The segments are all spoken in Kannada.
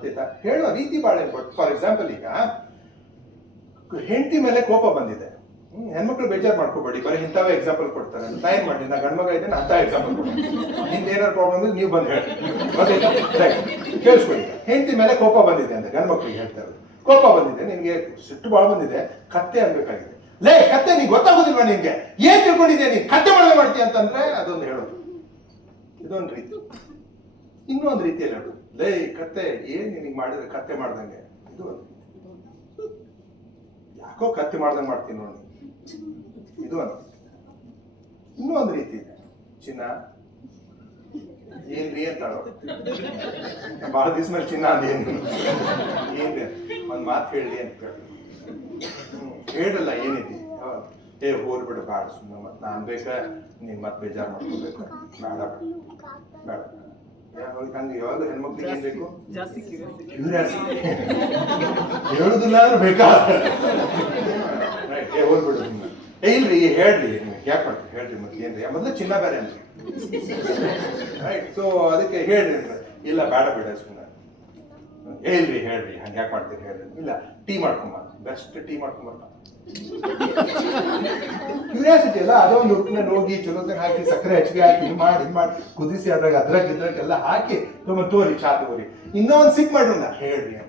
ಗೊತ್ತಾಯ್ತಾ? ಹೇಳುವ ರೀತಿ ಭಾಳ ಇಂಪಾರ್ಟೆಂಟ್. ಫಾರ್ ಎಕ್ಸಾಂಪಲ್, ಈಗ ಹೆಂಡತಿ ಮೇಲೆ ಕೋಪ ಬಂದಿದೆ, ಹೆಣ್ಮಕ್ಳು ಬೇಜಾರು ಮಾಡ್ಕೋಬೇಡಿ, ಬರೀ ಇಂಥವೇ ಎಕ್ಸಾಂಪಲ್ ಕೊಡ್ತಾರೆ. ನಾ ಏನ್ ಮಾಡಿ, ನಾ ಗಂಡ್ಮಗ ಇದ್ದೇನೆ ಅಂತ ಎಕ್ಸಾಂಪಲ್ ಕೊಡ್ತೀನಿ. ನಿಮ್ದು ಏನಾದ್ರು ಪ್ರಾಬ್ಲಮ್ ಇದ್ರೆ ನೀವು ಬಂದು ಹೇಳಿ, ಗೊತ್ತಾಯ್ತಾ? ಕೇಳಿಸ್ಕೊಳ್ಳಿ. ಹೆಂಡತಿ ಮೇಲೆ ಕೋಪ ಬಂದಿದೆ ಅಂತ ಗಂಡ್ಮಕ್ಳಿಗೆ ಹೇಳ್ತಾ ಇರೋದು. ಕೋಪ ಬಂದಿದೆ, ನಿನ್ಗೆ ಸಿಟ್ಟು ಭಾಳ ಬಂದಿದೆ, ಕತ್ತೆ ಅನ್ಬೇಕಾಗಿದೆ. ಲೇ ಕತ್ತೆ, ನೀನ್ ಗೊತ್ತಾಗೋದಿಲ್ವಾ ನಿನ್ಗೆ? ಏನ್ ತಿಳ್ಕೊಂಡಿದ್ಯಾ ನೀನ್, ಕತ್ತೆ ಮಾಡದೆ ಮಾಡ್ತೀಯ ಅಂತಂದ್ರೆ ಅದೊಂದು ಹೇಳೋದು, ಇದೊಂದು ರೀತಿ. ಇನ್ನೊಂದು ರೀತಿಯಲ್ಲಿ ಹೇಳೋದು, ಲೇ ಕತ್ತೆ, ಏನ್ ನಿನಗೆ ಮಾಡಿದ್ರೆ ಕತ್ತೆ ಮಾಡ್ದಂಗೆ, ಇದು ಒಂದು. ಯಾಕೋ ಕತ್ತೆ ಮಾಡ್ದಂಗೆ ಮಾಡ್ತೀನಿ ನೋಡಿ, ಇದು ಒಂದು. ಇನ್ನೂ ಒಂದು ರೀತಿ ಇದೆ, ಚಿನ್ನ ಏನ್ರಿ ಅಂತಾಳೋ, ಬಹಳ ದಿವಸ ಮೇಲೆ ಚಿನ್ನ ಅಂದೇನು, ಏನ್ರಿ ಒಂದ್ ಮಾತು ಹೇಳಿ ಅಂತ ಹೇಳಲ್ಲ. ಏನಿದೆ ಏ ಹೋಲ್ಬಿಡು ಬೇಡ, ಸುಮ್ಮನೆ ಮತ್ತೆ ನಾನು ಬೇಕಾ ನೀನ್ ಮತ್ತೆ ಬೇಜಾರು ಮಾಡ್ಕೋಬೇಕು, ಬೇಡ ಬೇಡ. ಹಂಗೆ ಯಾವಾಗ ಹೆಣ್ಮಕ್ಳಿಗೆ ಏನ್ ಬೇಕು? ಕ್ಯೂರಿಯಾಸಿಟಿ. ಹೇಳುದಿಲ್ಲ ಅಂದ್ರೆ ಬೇಕಾ, ಏ ಹೋಲ್ಬಿಡು ಸುಮ್ಮನೆ. ಏ ಇಲ್ರಿ ಹೇಳ್ರಿ, ಯಾಕೆ ಮಾಡ್ತೀವಿ ಹೇಳ್ರಿ, ಮತ್ತೆ ಏನ್ರಿ ಮೊದಲು ಚಿನ್ನ ಬೇರೆ ಅಂತ. ರೈಟ್, ಸೊ ಅದಕ್ಕೆ ಹೇಳ್ರಿ ಅಂದ್ರೆ ಇಲ್ಲ ಬೇಡ ಬೇಡ ಸುಮ್ಮನೆ. ಹೇಳ್ರಿ ಹೇಳ್ರಿ, ಹಂಗೆ ಯಾಕೆ ಮಾಡ್ತೀರಿ ಹೇಳ್ರಿ. ಇಲ್ಲ ಟೀ ಮಾಡ್ಕೊಂಬ, ಬೆಸ್ಟ್ ಟೀ ಮಾಡ್ಕೊಂಬರ್ತ. ಕ್ಯೂರಿಯಾಸಿಟಿ ಅಲ್ಲ, ಅದೊಂದು ಉಪ್ಪಿನಲ್ಲಿ ಹೋಗಿ ಚಲೋದಾಗ ಹಾಕಿ ಸಕ್ಕರೆ ಹೆಚ್ಚಿಗೆ ಹಾಕಿ ಇದು ಮಾಡಿ ಕುದಿಸಿ ಅದ್ರಾಗ ಎಲ್ಲ ಹಾಕಿ ತೋರಿ ಚಾ ತಗೋರಿ, ಇನ್ನೊಂದು ಸಿಕ್ ಮಾಡ್ರಿ ಹೇಳ್ರಿ ಅಂತ.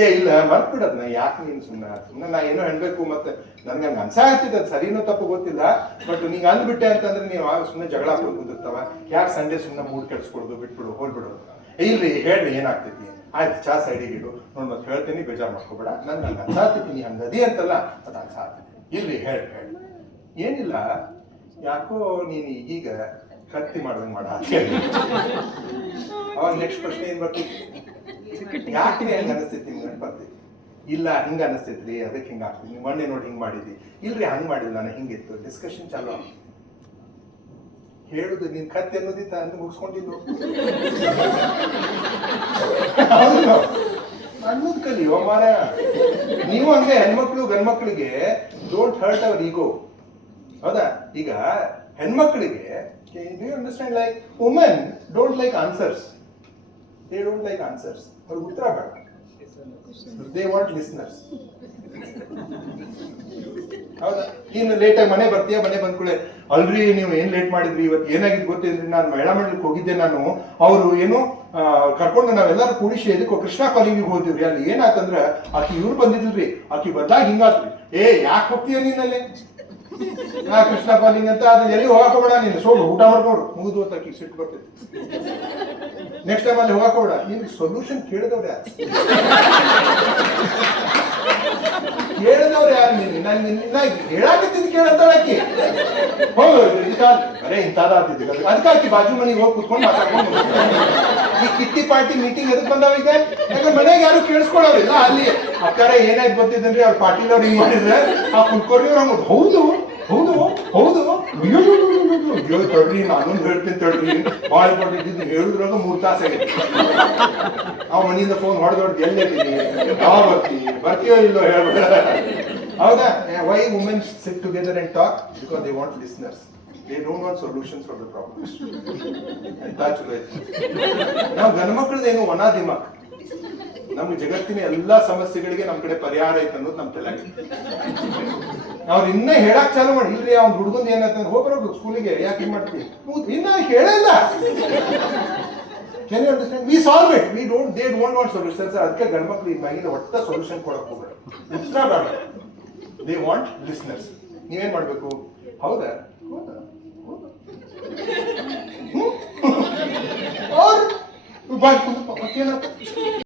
ಏ ಇಲ್ಲ ಮರ್ತ್ಬಿಡದ್, ನಾ ಯಾಕೆ ನೀನು ಸುಮ್ಮನೆ ನಾ ಏನೋ ಹೇಳ್ಬೇಕು, ಮತ್ತೆ ನನ್ಗೆ ಹಂಗೆ ಅನ್ಸ ಆಗ್ತಿದ್ದ, ಅದು ಸರಿನೋ ತಪ್ಪು ಗೊತ್ತಿಲ್ಲ, ಬಟ್ ನೀಂಗೆ ಅಂದ್ಬಿಟ್ಟೆ ಅಂತಂದ್ರೆ ನೀವು ಆಗ ಸುಮ್ಮನೆ ಜಗಳ ಹಾಕೊಂಡು ಕುಂದಿರ್ತಾವ. ಯಾಕೆ ಸಂಡೇ ಸುಮ್ಮನೆ ಮೂಡ್ ಕೆಡಿಸ್ಕೊಡೋದು, ಬಿಟ್ಬಿಡು, ಹೋಲ್ಬಿಡೋದು. ಇಲ್ರಿ ಹೇಳ್ರಿ ಏನಾಗ್ತೈತಿ, ಆಯ್ತು ಚಾ ಸೈಡಿಗೆ ಇಡು, ನೋಡಿ ಮತ್ತೆ ಹೇಳ್ತೀನಿ, ಬೇಜಾರು ಮಾಡ್ಕೋಬೇಡ, ನನ್ಗೆ ಹಂಗೆ ಅನ್ಸಾಗ್ತೈತಿ, ನೀ ಹಂಗದಿ ಅಂತಲ್ಲ, ಅದು ಅನ್ಸಾಗ್ತೈತಿ. ಇಲ್ರಿ ಹೇಳಿ ಏನಿಲ್ಲ, ಯಾಕೋ ನೀನು ಈಗೀಗ ಕತ್ತಿ ಮಾಡ್ದಂಗೆ ಮಾಡ. ಅವಾಗ ನೆಕ್ಸ್ಟ್ ಪ್ರಶ್ನೆ ಏನ್ ಬರ್ತಿತ್ತು, ಯಾಕೆ ಹೆಂಗ ಅನಿಸ್ತೈತಿ ನಿಮ್ಗೆ ಅಂತ ಬರ್ತೈತಿ. ಇಲ್ಲ ಹಿಂಗ ಅನಿಸ್ತೈತ್ರಿ, ಅದಕ್ಕೆ ಹಿಂಗ ಆಗ್ತೈತಿ, ನೀವು ಮೊನ್ನೆ ನೋಡಿ ಹಿಂಗ್ ಮಾಡಿದ್ವಿ, ಇಲ್ರಿ ಹಂಗ್ ಮಾಡಿಲ್ಲ ನಾನು ಹಿಂಗಿತ್ತು. ಡಿಸ್ಕಷನ್ ಚಾಲು ಆಗ್ತೈತಿ. ಹೇಳುದು ನೀನ್ ಕತ್ತಿ ಅನ್ನೋದಿತ್ತ ಅಂತ ಮುಗಿಸ್ಕೊಂಡಿದ್ದು ಅನ್ನೋದ್ ಕಲಿಯೋ ಮಾರ. ನೀವು ಹಂಗೆ ಹೆಣ್ಮಕ್ಳು ಗಂಡ್ಮಕ್ಳಿಗೆ ಡೋಂಟ್ ಹರ್ಟ್ ಅವರ್ ಈಗೋ, ಹೌದಾ? ಈಗ ಹೆಣ್ಮಕ್ಳಿಗೆ do you understand, like women don't like answers, they don't like answers. ಅವ್ರಿಗೆ ಉತ್ತರ ಬೇಡ, ದೇ ವಾಂಟ್ ಲಿಸ್ನರ್ಸ್. ಹೌದಾ? ನೀನು ಲೇಟಾಗಿ ಮನೆ ಬರ್ತೀಯ, ಮನೆ ಬಂದ್ಕೂಳೆ ಅಲ್ರಿ ನೀವು ಏನ್ ಲೇಟ್ ಮಾಡಿದ್ರಿ, ಇವತ್ತು ಏನಾಗಿದ್ದು ಗೊತ್ತೇನ್ರಿ, ನಾನು ಮಹಿಳಾ ಮಂಡಲಕ್ಕೆ ಹೋಗಿದ್ದೆ, ನಾನು ಅವರು ಏನು ಕರ್ಕೊಂಡು ನಾವೆಲ್ಲರೂ ಕೂಡಿಸಿ ಎದಕ್ಕೋ ಕೃಷ್ಣ ಕಾಲೇಜಿಗೆ ಹೋದಿವ್ರಿ, ಅಲ್ಲಿ ಏನಾಯ್ತಂದ್ರೆ ಆಕಿ ಇವ್ರು ಬಂದಿದ್ಲ್ರಿ, ಆಕಿ ಬಂದಾಗ ಹಿಂಗಾತ್ರಿ. ಏ ಯಾಕೆ ಹೋಗ್ತೀಯ ನೀನಲ್ಲಿ ಕೃಷ್ಣ ಕಾಲಿಂಗ್ ಅಂತ, ಅದು ಎಲ್ಲಿ ಹೋಗಾಕೋಬೇಡ ನೀನು, ಸೋಲು ಊಟ ಮಾಡ್ಕೊಂಡು ಮುಗಿದು ಅಂತ ಆಕಿ ಸಿಟ್ಟು ಬರ್ತೈತಿ. ನೆಕ್ಸ್ಟ್ ಟೈಮ್ ಅಲ್ಲಿ ಹೋಗಾಕೋಬೇಡ. ನಿಮ್ಗೆ ಸೊಲ್ಯೂಷನ್ ಕೇಳಿದವ್ರು ಯಾರು? ಕೇಳಿದವ್ರು ಯಾರು? ನೀನು ನಾನು ಹೇಳಾಕತ್ತಿದ್ದು ಕೇಳತ್ತಾಳಾಕಿ, ಹೌದು ಬರೇ ಇಂಥದ್ದಾಗ್ತಿದ್ದಿಲ್ಲ, ಅದಕ್ಕೆ ಆಕಿ ಬಾಜು ಮನೆಗೆ ಹೋಗಿ ಕುತ್ಕೊಂಡು ಮಾತಾಡ್ಕೊಂಡು. ಈ ಕಿಟ್ಟಿ ಪಾರ್ಟಿ ಮೀಟಿಂಗ್ ಎದಕ್ ಬಂದಾವ ಈಗ? ಯಾಕಂದ್ರೆ ಮನೆಗೆ ಯಾರು ಕೇಳಿಸ್ಕೊಳ್ಳೋದಿಲ್ಲ. ಅಲ್ಲಿ ಅಕ್ಕಾರ ಏನಾಯ್ತು ಗೊತ್ತಿದ್ದನ್ರಿ, ಅವ್ರು ಪಾಟೀಲ್ ಅವ್ರು ಹಿಂಗ್ ಮಾಡಿದ್ರೆ ಆ ಕುತ್ಕೊಡ್ರಿ ಅವ್ರು ಹೌದು ಹೌದು ಹೌದು ಅಯ್ಯೋ ತಡ್ರಿ ನಾನೊಂದು ಹೇಳ್ತೀನಿ ತಡ್ರಿ, ಭಾಳ ಕೊಟ್ಟಿದ್ದು ಹೇಳಿದ್ರಾಗ 3 ತಾಸು ಆಗೈತಿ. ಅವ್ ಮನೆಯಿಂದ ಫೋನ್ ಹೊಡೆದೊಡ್ದು ಎಲ್ಲೇತೀನಿ, ಯಾವಾಗ ಬರ್ತೀಯೋ ಇಲ್ಲೋ ಹೇಳ್ಬೇಡ. ಹೌದಾ? Why womens sit together and talk? Because they want listeners, they don't want solutions for the problems. ಎಂತ ಚಲೋ ಐತಿ. ನಾವು ಗಂಡ್ಮಕ್ಳದೇನು ಒಣ ದಿಮಾಕ್, ನಮ್ಗೆ ಜಗತ್ತಿನ ಎಲ್ಲಾ ಸಮಸ್ಯೆಗಳಿಗೆ ನಮ್ ಕಡೆ ಪರಿಹಾರ ಐತೆ ಅನ್ನೋದು ನಮ್ ತಲೆ. ಅವ್ರು ಇನ್ನ ಹೇಳಕ್ ಚಾಲು ಮಾಡಿ, ಇಲ್ರಿ ಅವ್ನ ಹುಡುಗಂದ್ ಏನಾಯ್ತಂದ್ರೆ ಹೋಗ್ಬರೋದು ಸ್ಕೂಲಿಗೆ, ಯಾಕೆ ಹಿಂಗ್ ಮಾಡ್ತೀವಿ, ಇನ್ನ ಹೇಳಿಲ್ಲ. Can you understand? We solve it. They don't want solutions. ಅದಕ್ಕೆ ಗಂಡ್ಮಕ್ಳು ಈ ಮ್ಯಾಗಿನ ಒಟ್ಟ ಸೊಲ್ಯೂಷನ್ ಕೊಡಕ್ ಹೋಗ್ಬೇಡ, ಉತ್ತರ ಬೇಡ. They want listeners. ನೀವೇನ್ ಮಾಡ್ಬೇಕು? ಹೌದಾ ಹೌದಾ ಹೌದಾ